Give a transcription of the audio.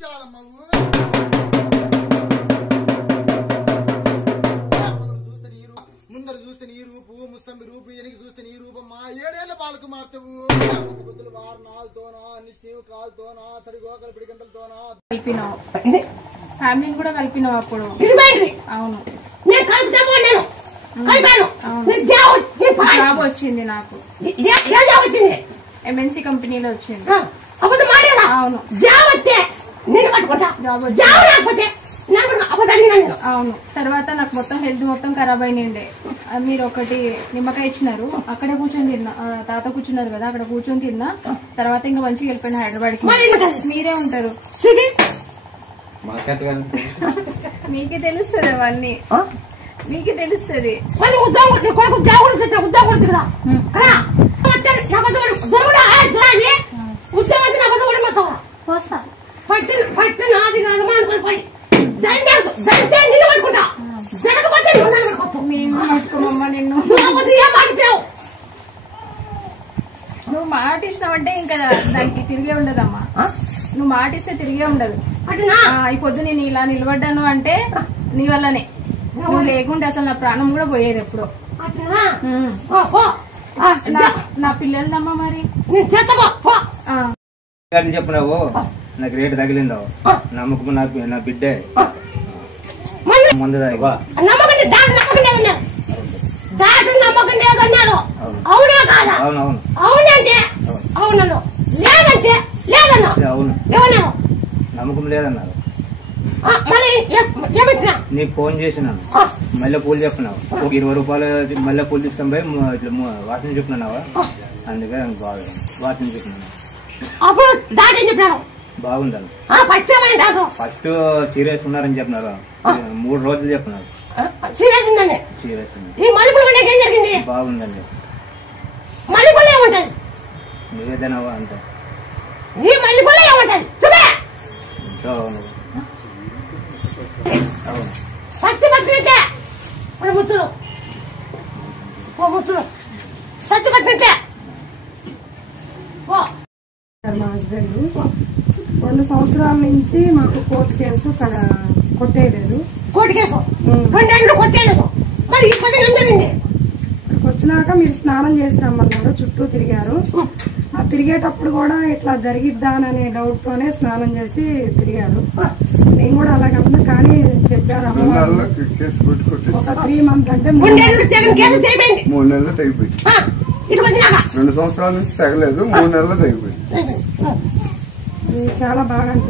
ముందర చూస్తే నీ రూపు ముస్సంబి రూపు ఎనికి చూస్తే నీ రూపం మా 7 ఏళ్ల పాలకు మారుతావు బుద్ధులు వారణాలతోనా నిష్ఠీవు కాలుతోనా తడిగోకల పిడిగంటలతోనా కలిపినావు ఫ్యామిలీని కూడా కలిపినావు అప్పుడు అవును జాబ్ వచ్చింది నాకు ఎంఎన్సీ కంపెనీలో వచ్చింది అవును అవును తర్వాత నాకు మొత్తం హెల్త్ మొత్తం ఖరాబ్ అయినండే మీరు ఒకటి నిమ్మకాయ ఇచ్చినారు అక్కడే కూర్చొని తిన్నా తాత కూర్చున్నారు కదా అక్కడ కూర్చొని తిన్నా తర్వాత ఇంకా మంచిగా వెళ్ళిపోయినా హైదరాబాద్ కి మీరే ఉంటారు మీకే తెలుస్తుంది అవన్నీ మీకే తెలుస్తుంది నువ్వు మాట ఇచ్చినావంటే ఇంకా దానికి తిరిగే ఉండదమ్మా నువ్వు మాట ఇస్తే తిరిగే ఉండదు ఈ పొద్దు నేను ఇలా నిలబడ్డాను అంటే నీ వల్లనే నువ్వు లేకుంటే అసలు నా ప్రాణం కూడా పోయేది ఎప్పుడు నా పిల్లలమ్మా మరి చెప్పినావు నాకు రేటు తగిలిందో నమ్మకం నా బిడ్డే ముందు నమ్మకం లేదన్నారు నీకు ఫోన్ చేసినాను మల్లె పూలు చెప్పినావు ఒక 20 రూపాయలు మల్లె పూలు తీసుకొని పోయి ఇట్లా వాటిని చెప్పినావా అందుకే బాగా వాటిని చెప్పినాను బాగుండాలి ఫస్ట్ సీరియస్ ఉన్నారని చెప్పినారు 3 రోజులు చెప్పినారు సీరియస్ బాగుందండి నువ్వేదైనావా అంతే మా హస్బెండ్ 2 సంవత్సరాల నుంచి మాకు కోర్టు కేసు కొట్టేయలేదు వచ్చినాక మీరు స్నానం చేసి రమ్మన్నారు చుట్టూ తిరిగారు ఆ తిరిగేటప్పుడు కూడా ఇట్లా జరిగిద్దాననే డౌట్ తోనే స్నానం చేసి తిరిగారు నేను కూడా అలాగన్నా కానీ చెప్పారు ఒక 3 మంత్ అంటే 3 నెలలు తెగిపోయింది 2 సంవత్సరాల నుంచి తగలేదు 3 నెలలు తెగిపోయింది చాలా బాగా అనిపించింది